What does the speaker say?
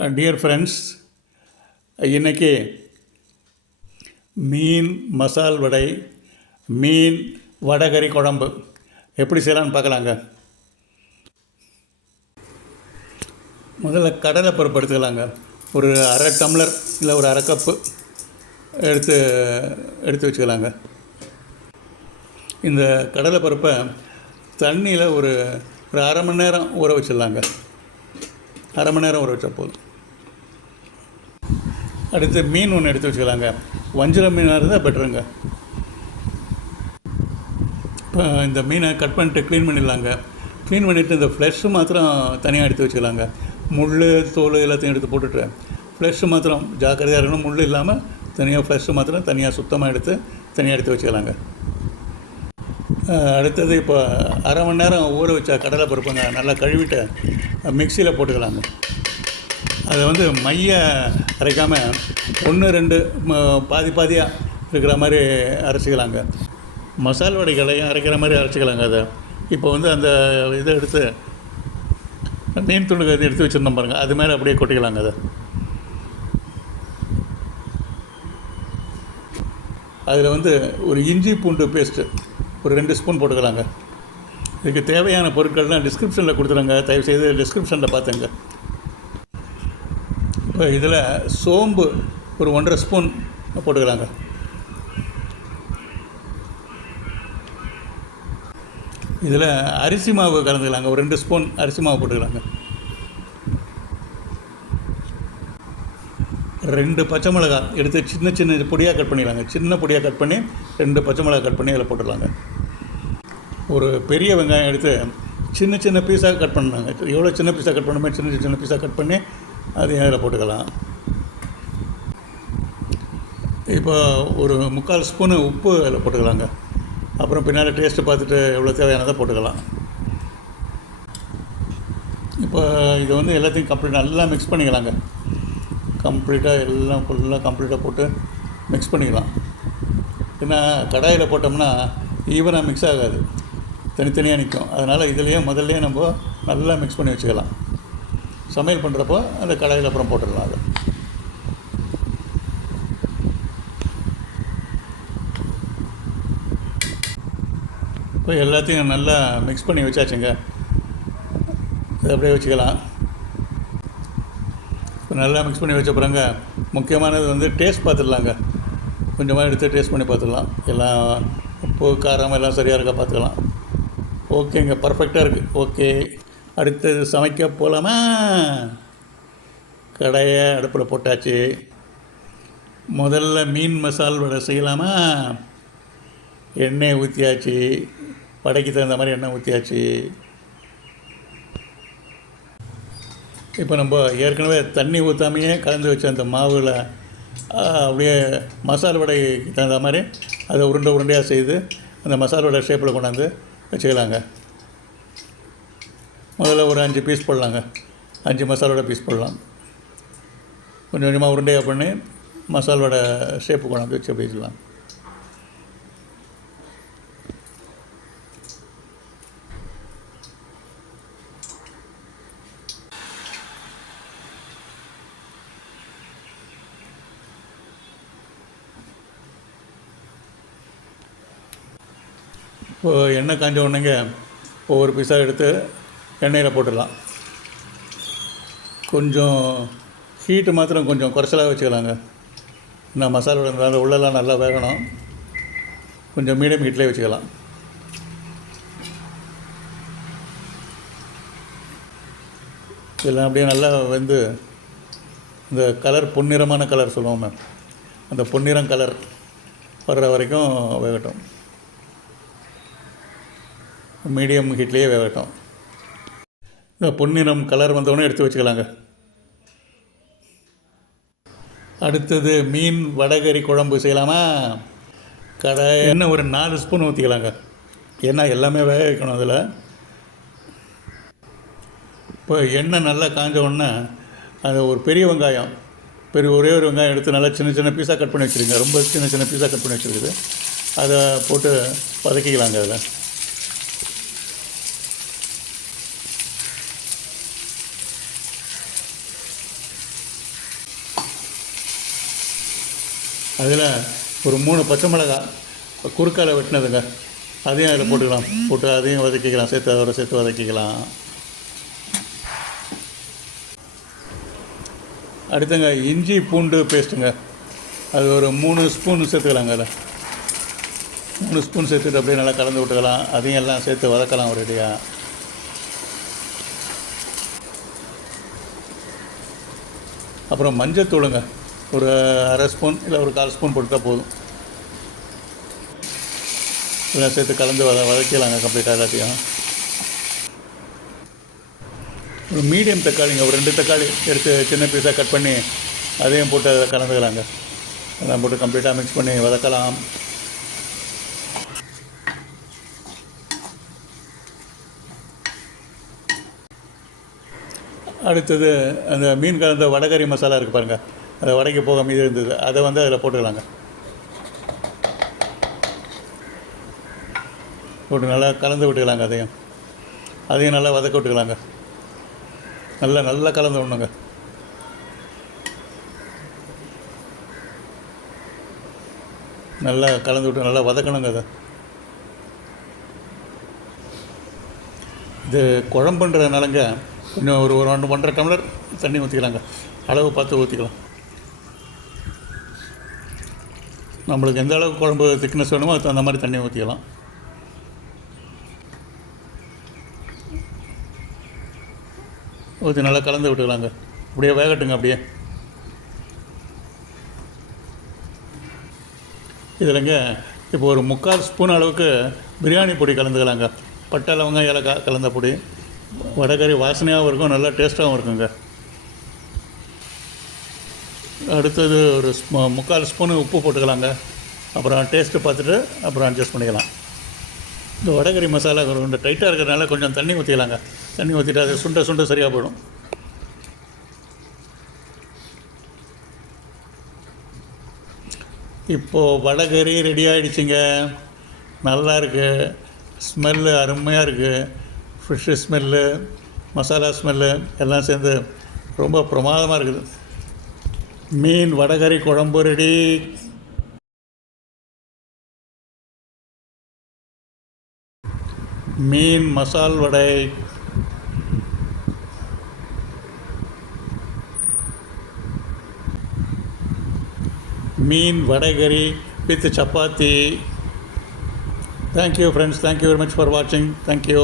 Dear friends இன்றைக்கி மீன் மசால் வடை மீன் வடகறி குழம்பு எப்படி செய்யலாம்னு பார்க்கலாங்க. முதல்ல கடலை பருப்பு எடுத்துக்கலாங்க. ஒரு அரை டம்ளர் இல்லை ஒரு அரை கப்பு எடுத்து எடுத்து வச்சுக்கலாங்க. இந்த கடலை பருப்பை தண்ணியில் ஒரு ஒரு அரை மணி நேரம் ஊற வச்சிடலாங்க. அரை மணி நேரம் ஊற வச்சா போதும். அடுத்து மீன் ஒன்று எடுத்து வச்சுக்கலாங்க. வஞ்சிர மீனாக இருந்தால் பெட்டருங்க. இப்போ இந்த மீனை கட் பண்ணிட்டு க்ளீன் பண்ணிடலாங்க. க்ளீன் பண்ணிவிட்டு இந்த ஃப்ளெஷ்ஷு மாத்திரம் தனியாக எடுத்து வச்சுக்கலாங்க. முள் தோல் எல்லாத்தையும் எடுத்து போட்டுட்டு ஃப்ளெஷ்ஷு மாத்திரம் ஜாக்கிரதையாக இருக்கணும். முள் இல்லாமல் தனியாக ஃப்ளெஷ்ஷு மாத்திரம் தனியாக சுத்தமாக எடுத்து தனியாக எடுத்து வச்சுக்கலாங்க. அடுத்தது இப்போ அரை மணி நேரம் ஊற வச்ச கடலை பருப்புங்க. நல்லா கழுவிட்டு மிக்சியில் போட்டுக்கலாங்க. அதை வந்து மைய அரைக்காமல் ஒன்று ரெண்டு ம- பாதி பாதியாக இருக்கிற மாதிரி அரைச்சிக்கலாங்க. மசால் வடைகளையும் அரைக்கிற மாதிரி அரைச்சிக்கலாங்க அதை. இப்போ வந்து அந்த இதை எடுத்து மீன் துண்டுக்கு இது எடுத்து வச்சுருந்தோம் பாருங்கள் அது மாதிரி அப்படியே கொட்டிக்கலாங்க அதை. அதில் வந்து ஒரு இஞ்சி பூண்டு பேஸ்ட்டு ஒரு ரெண்டு ஸ்பூன் போட்டுக்கலாங்க. இதுக்கு தேவையான பொருட்கள்லாம் டிஸ்கிரிப்ஷனில் கொடுத்துருங்க தயவுசெய்து டிஸ்கிரிப்ஷனில் பார்த்துங்க. இப்போ இதில் சோம்பு ஒரு ஒன்றரை ஸ்பூன் போட்டுக்கலாங்க. இதில் அரிசி மாவு கலந்துக்கலாங்க. ஒரு ரெண்டு ஸ்பூன் அரிசி மாவு போட்டுக்கலாங்க. ரெண்டு பச்சை மிளகாய் எடுத்து சின்ன சின்ன பொடியாக கட் பண்ணிடலாங்க. சின்ன பொடியாக கட் பண்ணி ரெண்டு பச்சை மிளகா கட் பண்ணி அதில் போட்டுடலாங்க. ஒரு பெரிய வெங்காயம் எடுத்து சின்ன சின்ன பீஸாக கட் பண்ணாங்க. எவ்வளோ சின்ன பீஸாக கட் பண்ணுமோ சின்ன சின்ன பீஸாக கட் பண்ணி அதையும் அதில் போட்டுக்கலாம். இப்போ ஒரு முக்கால் ஸ்பூனு உப்பு அதில் போட்டுக்கலாங்க. அப்புறம் பின்னால் டேஸ்ட்டு பார்த்துட்டு எவ்வளோ தேவையானதை போட்டுக்கலாம். இப்போ இது வந்து எல்லாத்தையும் கம்ப்ளீட் நல்லா மிக்ஸ் பண்ணிக்கலாங்க. கம்ப்ளீட்டாக எல்லாம் ஃபுல்லாக கம்ப்ளீட்டாக போட்டு மிக்ஸ் பண்ணிக்கலாம். ஏன்னா கடாயில் போட்டோம்னா ஈவனாக மிக்ஸ் ஆகாது. தனித்தனியாக நிற்கும் அதனால் இதுலேயே முதல்லையே நம்ம நல்லா மிக்ஸ் பண்ணி வச்சுக்கலாம். சமையல் பண்ணுறப்போ அந்த கடாயில் அப்புறம் போட்டுடலாம் அதை. இப்போ எல்லாத்தையும் நல்லா மிக்ஸ் பண்ணி வச்சாச்சுங்க. இதை அப்படியே வச்சுக்கலாம். இப்போ நல்லா மிக்ஸ் பண்ணி வச்ச பிறங்க முக்கியமானது வந்து டேஸ்ட் பார்த்துடலாங்க. கொஞ்சமாக எடுத்து டேஸ்ட் பண்ணி பார்த்துடலாம். எல்லாம் உப்பு காரம் எல்லாம் சரியாக இருக்கா பார்த்துக்கலாம். ஓகேங்க பர்ஃபெக்டாக இருக்குது ஓகே அடுத்தது சமைக்க போகலாமா கடையை அடுப்பில் போட்டாச்சு. முதல்ல மீன் மசால் வடை செய்யலாமா? எண்ணெய் ஊற்றியாச்சு வடைக்கு தகுந்த மாதிரி எண்ணெய் ஊற்றியாச்சு இப்போ நம்ம ஏற்கனவே தண்ணி ஊற்றாமையே கலந்து வச்ச அந்த மாவில் அப்படியே மசால் வடைக்கு தகுந்த மாதிரி அதை உருண்டை உருண்டையாக செய்து அந்த மசால் வடை ஷேப்பில் கொண்டாந்து வச்சுக்கலாங்க. முதல்ல ஒரு அஞ்சு பீஸ் போடலாங்க. அஞ்சு மசாலோட பீஸ் போடலாம். கொஞ்சம் கொஞ்சமாக உருண்டையாக பண்ணி மசாலோட ஷேப்பு கொண்டாந்து வச்சு பேசலாம். எண்ணெய் காஞ்ச உடனேங்க ஒவ்வொரு பீஸாக எடுத்து எண்ணெயில் போட்டுடலாம். கொஞ்சம் ஹீட்டு மாத்திரம் கொஞ்சம் குறைச்சலாக வச்சுக்கலாங்க. நான் மசாலா அந்த உள்ளெல்லாம் நல்லா வேகணும். கொஞ்சம் மீடியம் ஹீட்லேயே வச்சுக்கலாம். இதெல்லாம் அப்படியே நல்லா வந்து இந்த கலர் பொன்னிறமான கலர் சொல்லுவோமே அந்த பொன்னிறம் கலர் வர்ற வரைக்கும் வேகட்டும். மீடியம் ஹீட்லேயே வேகட்டும் இந்த பொன்னிறம் கலர் வந்தவொடனே எடுத்து வச்சுக்கலாங்க. அடுத்தது மீன் வடகறி குழம்பு செய்யலாமா? கடை எண்ணெய் ஒரு நாலு ஸ்பூன் ஊற்றிக்கலாங்க ஏன்னா எல்லாமே வேக வைக்கணும் அதில். இப்போ எண்ணெய் நல்லா காஞ்ச உடனே அது ஒரு பெரிய வெங்காயம் பெரிய ஒரே ஒரு வெங்காயம் எடுத்து நல்லா சின்ன சின்ன பீஸாக கட் பண்ணி வச்சுருங்க. ரொம்ப சின்ன சின்ன பீஸாக கட் பண்ணி வச்சுருக்குது. அதை போட்டு வதக்கிக்கலாங்க அதில். அதில் ஒரு மூணு பச்சை மிளகாய் குறுக்கால வெட்டினதுங்க. அதையும் அதில் போட்டுக்கலாம். போட்டு அதையும் வதக்கிக்கலாம். சேர்த்து அதோட சேர்த்து வதக்கிக்கலாம். அடுத்தங்க இஞ்சி பூண்டு பேஸ்ட்டுங்க. அது ஒரு மூணு ஸ்பூன் சேர்த்துக்கலாங்க அதில் மூணு ஸ்பூன் சேர்த்துட்டு அப்படியே நல்லா கலந்து விட்டுக்கலாம். அதையும் எல்லாம் சேர்த்து வதக்கலாம் ஒரேடியாக அப்புறம் மஞ்சத்தூளுங்க. ஒரு அரை ஸ்பூன் இல்லை ஒரு கால் ஸ்பூன் கொடுத்தா போதும். எல்லாம் சேர்த்து கலந்து வத வதக்கிடலாங்க கம்ப்ளீட்டாக எல்லாத்தையும். ஒரு மீடியம் தக்காளிங்க ஒரு ரெண்டு தக்காளி எடுத்து சின்ன பீஸாக கட் பண்ணி அதையும் போட்டு அதில் கலந்துக்கலாங்க. அதெல்லாம் போட்டு கம்ப்ளீட்டாக மிக்ஸ் பண்ணி வதக்கலாம். அடுத்தது அந்த மீன் கலந்த வடகறி மசாலா இருக்குது பாருங்கள் அந்த வடைக்கு போக மீதி இருந்தது. அதை வந்து அதில் போட்டுக்கலாங்க. போட்டு நல்லா கலந்து விட்டுக்கலாங்க அதையும். அதையும் நல்லா வதக்க விட்டுக்கலாங்க. நல்லா நல்லா கலந்து விடணுங்க. நல்லா கலந்து விட்டு நல்லா வதக்கணுங்க அதை. இது குழம்புன்றதுனாலங்க இன்னும் ஒரு ஒரு ஒன்று ஒன்றரை டம்ளர் தண்ணி ஊற்றிக்கலாங்க அளவு பார்த்து ஊற்றிக்கலாம் நம்மளுக்கு எந்த அளவுக்கு குழம்பு திக்னஸ் வேணுமோ அதுக்கு தகுந்த மாதிரி தண்ணி ஊற்றிக்கலாம் ஊற்றி நல்லா கலந்து விட்டுக்கலாங்க. அப்படியே வேகட்டுங்க அப்படியே. இதில்ங்க இப்போ ஒரு முக்கால் ஸ்பூன் அளவுக்கு பிரியாணி பொடி கலந்துக்கலாங்க. பட்டை லவங்க ஏலக்காய் கலந்த பொடி. வடகறி வாசனையாகவும் இருக்கும் நல்லா டேஸ்ட்டாகவும் இருக்குங்க. அடுத்தது ஒரு முக்கால் ஸ்பூனு உப்பு போட்டுக்கலாங்க. அப்புறம் டேஸ்ட்டு பார்த்துட்டு அப்புறம் அட்ஜஸ்ட் பண்ணிக்கலாம். இந்த வடகறி மசாலா கொஞ்சம் டைட்டாக இருக்கிறதுனால கொஞ்சம் தண்ணி ஊற்றிக்கலாங்க தண்ணி ஊற்றிட்டு அது சுண்ட சுண்ட சரியாக போயிடும். இப்போது வடகறி ரெடி ஆகிடுச்சிங்க நல்லா இருக்குது ஸ்மெல்லு அருமையாக இருக்குது ஃபிஷ்ஷு ஸ்மெல்லு மசாலா ஸ்மெல்லு எல்லாம் சேர்ந்து ரொம்ப பிரமாதமாக இருக்குது. மீன் வடகறி குழம்பு ரெடி மீன் மசால் வடை. மீன் வடைகறி with chapati. Thank you friends thank you very much for வாட்சிங் தேங்க்யூ